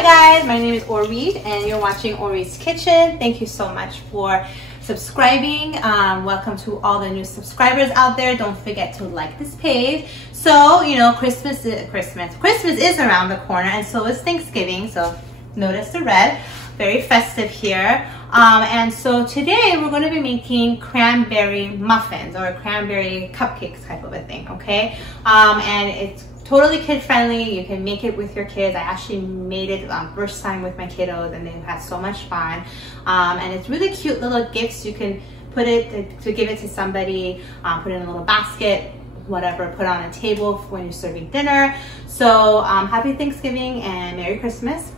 Hi guys, my name is Orit and you're watching Orit's Kitchen. Thank you so much for subscribing. Welcome to all the new subscribers out there. Don't forget to like this page. So, you know, Christmas is around the corner, and so is Thanksgiving. So notice the red, very festive here. And so today we're going to be making cranberry muffins or cranberry cupcakes type of a thing, okay? And it's totally kid friendly. You can make it with your kids. I actually made it first time with my kiddos and they've had so much fun. And it's really cute little gifts. You can put it to give it to somebody, put it in a little basket, whatever, put it on a table when you're serving dinner. So happy Thanksgiving and Merry Christmas.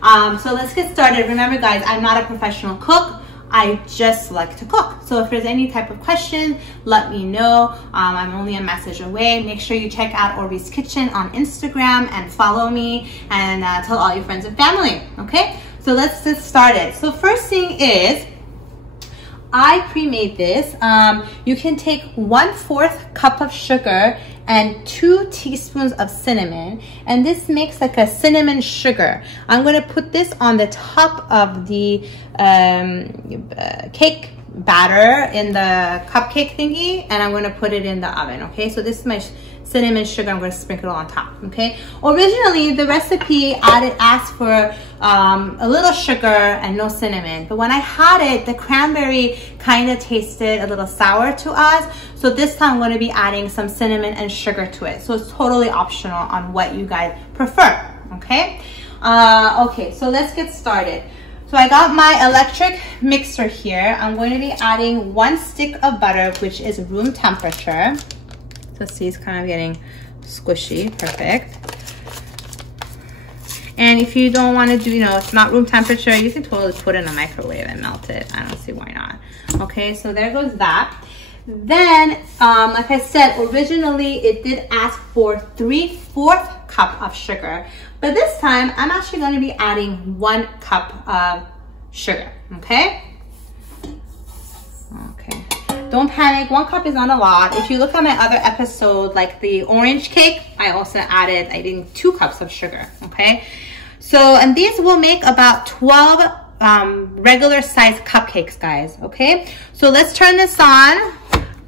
So let's get started. Remember guys, I'm not a professional cook. I just like to cook. So if there's any type of question, let me know. I'm only a message away. Make sure you check out Orit's Kitchen on Instagram and follow me, and tell all your friends and family, okay? So let's get started. So first thing is, I pre-made this. You can take 1/4 cup of sugar and 2 teaspoons of cinnamon, and this makes like a cinnamon sugar. I'm going to put this on the top of the cake batter in the cupcake thingy, and I'm going to put it in the oven. Okay, so this is my cinnamon sugar. I'm going to sprinkle it on top. Okay, originally the recipe asked for a little sugar and no cinnamon, but when I had it, the cranberry kind of tasted a little sour to us, so this time I'm going to be adding some cinnamon and sugar to it. So it's totally optional on what you guys prefer. Okay, okay, so let's get started. So I got my electric mixer here. I'm going to be adding 1 stick of butter, which is room temperature. So see, it's kind of getting squishy. Perfect. And if you don't want to do, you know, it's not room temperature, you can totally put it in a microwave and melt it. I don't see why not. Okay, so there goes that. Then, like I said, originally it did ask for 3/4 cup of sugar, but this time I'm actually going to be adding 1 cup of sugar. Okay. Okay. Don't panic. 1 cup is not a lot. If you look at my other episode, like the orange cake, I also added, I think, 2 cups of sugar. Okay. So, and these will make about 12 regular size cupcakes, guys. Okay. So let's turn this on.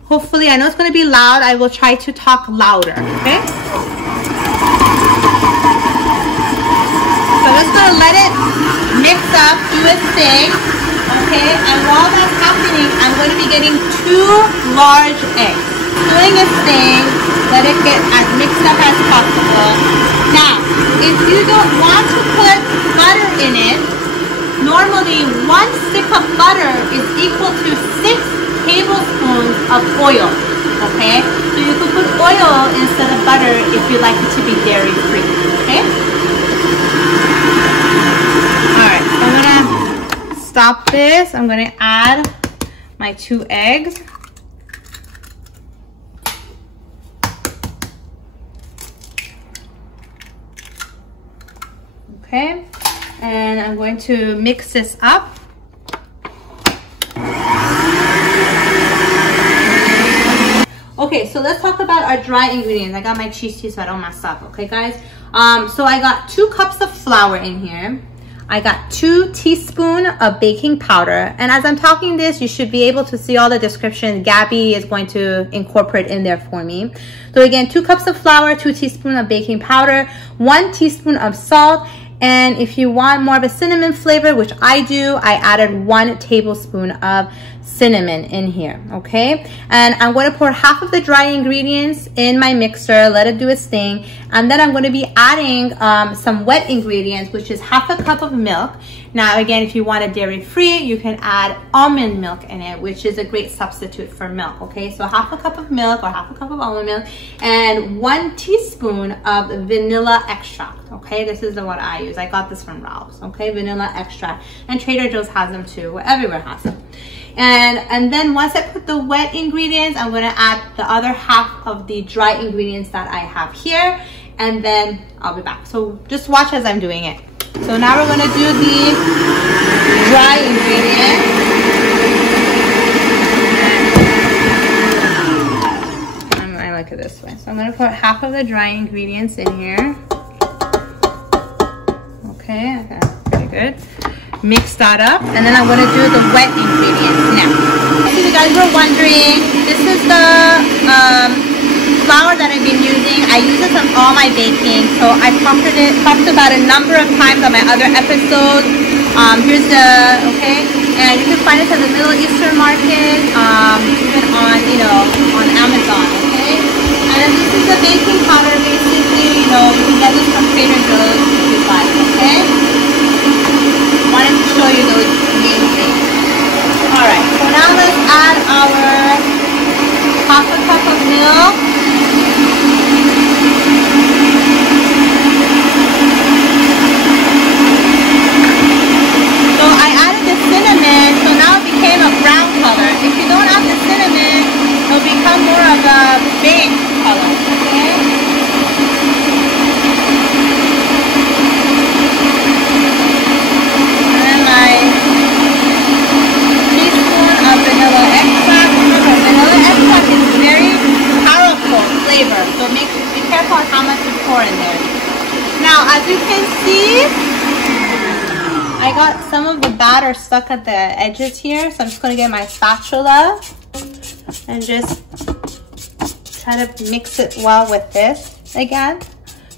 Hopefully, I know it's going to be loud. I will try to talk louder. Okay. So I'm just going to let it mix up, do its thing. Okay, and while that's happening, I'm going to be getting 2 large eggs. Doing this thing, let it get as mixed up as possible. Now, if you don't want to put butter in it, normally 1 stick of butter is equal to 6 tablespoons of oil. Okay, so you could put oil instead of butter if you like it to be dairy free. Okay. All right, so I'm gonna stop this. I'm going to add my 2 eggs. Okay, and I'm going to mix this up. Okay, so let's talk about our dry ingredients. I got my cheese so I don't mess up, okay guys? So I got 2 cups of flour in here. I got 2 teaspoons of baking powder. And as I'm talking this, you should be able to see all the description. Gabby is going to incorporate in there for me. So again, 2 cups of flour, 2 teaspoons of baking powder, 1 teaspoon of salt. And if you want more of a cinnamon flavor, which I do, I added 1 tablespoon of cinnamon in here, okay? And I'm going to pour half of the dry ingredients in my mixer, let it do its thing, and then I'm going to be adding some wet ingredients, which is half a cup of milk. Now again, if you want a dairy free, you can add almond milk in it, which is a great substitute for milk, okay? So half a cup of milk or half a cup of almond milk, and 1 teaspoon of vanilla extract, okay? This is the one I use. I got this from Ralph's, okay? Vanilla extract, and Trader Joe's has them too, everywhere has them. And then once I put the wet ingredients, I'm going to add the other half of the dry ingredients that I have here, and then I'll be back. So just watch as I'm doing it. So now we're going to do the dry ingredients. I like it this way. So I'm going to put half of the dry ingredients in here. Okay, very good. Mix that up, and then I'm going to do the wet ingredients now. If you guys were wondering, this is the flour that I've been using. I use this on all my baking, so I talked about a number of times on my other episodes. Here's the, okay, and you can find it at the Middle Eastern market, even on, you know, on Amazon, okay? And then this is the baking powder, basically, you know, you can get this from Trader Joe's if you like, okay? Wanted to show you those main things. Alright, so now let's add our half a cup of milk. So I added the cinnamon, so now it became a brown color. If you don't add the cinnamon, it'll become more of a beige color, okay? And then my teaspoon of vanilla extract. Remember, vanilla extract is very powerful flavor, so be careful on how much you pour in there. Now, as you can see, I got some of the batter stuck at the edges here, so I'm just going to get my spatula and just try to mix it well with this again,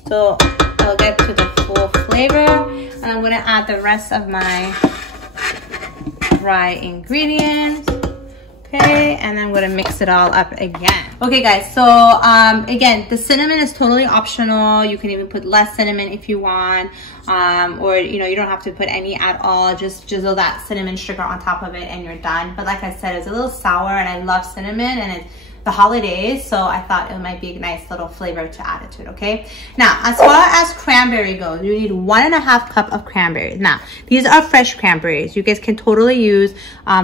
so I'll get to the full flavor. And I'm going to add the rest of my dry ingredients. Okay, and then I'm going to mix it all up again. Okay guys, so again, the cinnamon is totally optional. You can even put less cinnamon if you want, or you know, you don't have to put any at all. Just drizzle that cinnamon sugar on top of it and you're done. But like I said, it's a little sour and I love cinnamon, and it's the holidays, so I thought it might be a nice little flavor to add to it. Okay, now as far as cranberry goes, you need 1.5 cup of cranberries. Now these are fresh cranberries. You guys can totally use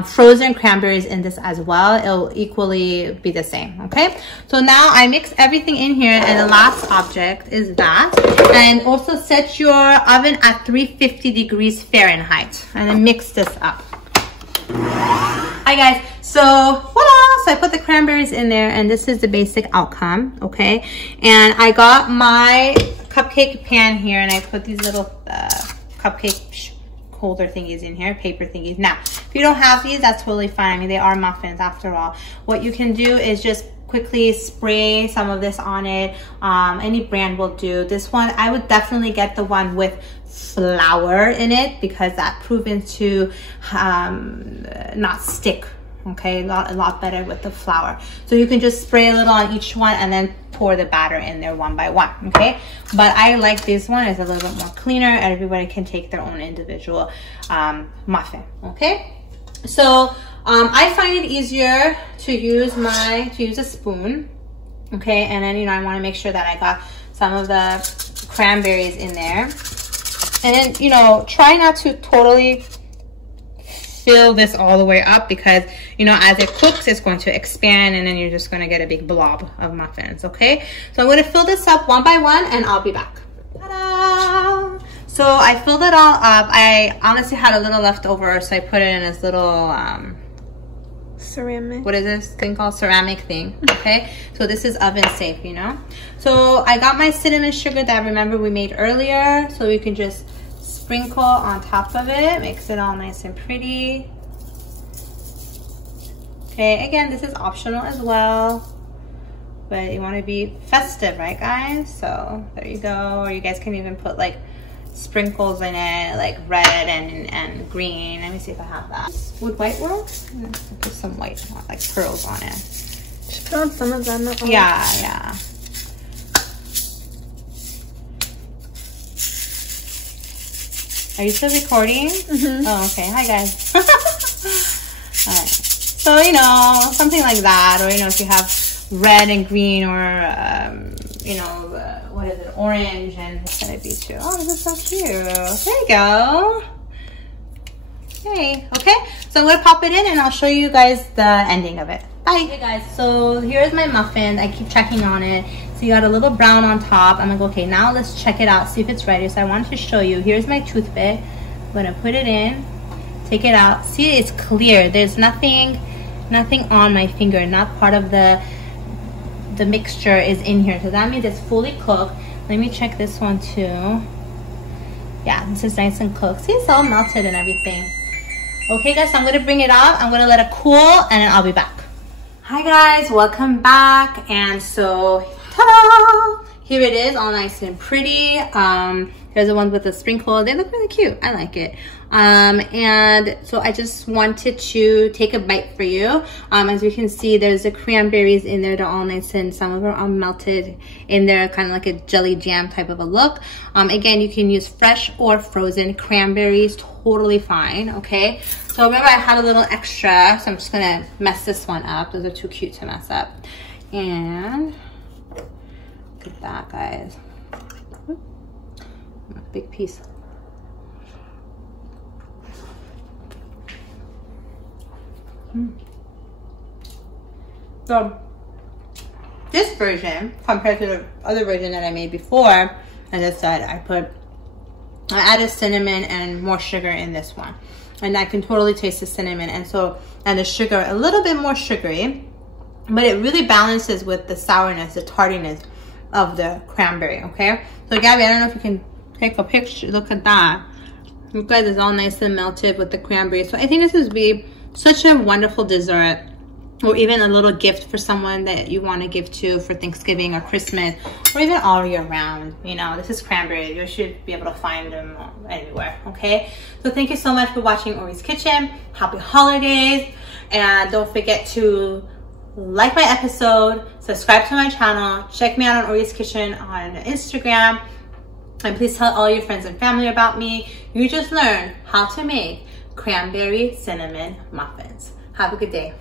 frozen cranberries in this as well. It'll equally be the same. Okay, so now I mix everything in here, and the last object is that. And also set your oven at 350 degrees Fahrenheit, and then mix this up. Hi guys, so voila, so I put the cranberries in there, and this is the basic outcome. Okay, and I got my cupcake pan here, and I put these little cupcake holder thingies in here, paper thingies. Now if you don't have these, that's totally fine. I mean, they are muffins after all. What you can do is just quickly spray some of this on it. Any brand will do. This one, I would definitely get the one with flour in it, because that proven to not stick. Okay, a lot better with the flour. So you can just spray a little on each one and then pour the batter in there one by one. Okay, but I like this one. It's a little bit more cleaner. Everybody can take their own individual muffin. Okay, so I find it easier to use a spoon. Okay, and then, you know, I want to make sure that I got some of the cranberries in there. And then, you know, try not to totally fill this all the way up, because, you know, as it cooks, it's going to expand, and then you're just going to get a big blob of muffins. Okay, so I'm going to fill this up one by one, and I'll be back. Ta-da! So I filled it all up. I honestly had a little left over, so I put it in this little ceramic, what is this thing called, ceramic thing. Okay, so this is oven safe, you know. So I got my cinnamon sugar that, remember, we made earlier, so we can just sprinkle on top of it, makes it all nice and pretty. Okay, again, this is optional as well, but you want to be festive, right guys? So there you go. Or you guys can even put like sprinkles in it, like red and green. Let me see if I have that. Would white work? Put some white, like pearls on it. Just put on some of them. Yeah. Are you still recording? Mm-hmm. Oh, okay. Hi, guys. All right. So, you know, something like that. Or, you know, if you have red and green, or, you know, what is it? Orange, and what's going to be too? Oh, this is so cute. There you go. Okay. Okay. So I'm going to pop it in, and I'll show you guys the ending of it. Bye. Hey, guys. So here's my muffin. I keep checking on it. So you got a little brown on top. I'm gonna go, okay, now let's check it out, see if it's ready. So I wanted to show you. Here's my toothpick. I'm gonna put it in, take it out. See, it's clear. There's nothing on my finger. Not part of the mixture is in here. So that means it's fully cooked. Let me check this one too. Yeah, this is nice and cooked. See, it's all melted and everything. Okay guys, so I'm gonna bring it out. I'm gonna let it cool and then I'll be back. Hi guys, welcome back. And so, ta-da! Here it is, all nice and pretty. Here's the ones with the sprinkle. They look really cute. I like it. And so I just wanted to take a bite for you. As you can see, there's the cranberries in there. They're all nice and some of them are melted in there, kind of like a jelly jam type of a look. Again, you can use fresh or frozen cranberries, totally fine, okay? So remember I had a little extra, so I'm just gonna mess this one up. Those are too cute to mess up. And look at that, guys. Big piece. So this version compared to the other version that I made before, as I said, I added cinnamon and more sugar in this one, and I can totally taste the cinnamon and the sugar a little bit more sugary, but it really balances with the sourness, the tardiness of the cranberry. Okay, so Gabby, I don't know if you can take a picture. Look at that. Look guys, it's all nice and melted with the cranberry. So I think this would be such a wonderful dessert, or even a little gift for someone that you want to give to for Thanksgiving or Christmas, or even all year round. You know, this is cranberry. You should be able to find them anywhere, okay? So thank you so much for watching Orit's Kitchen. Happy holidays. And don't forget to like my episode, subscribe to my channel, check me out on Orit's Kitchen on Instagram, and please tell all your friends and family about me. You just learned how to make cranberry cinnamon muffins. Have a good day.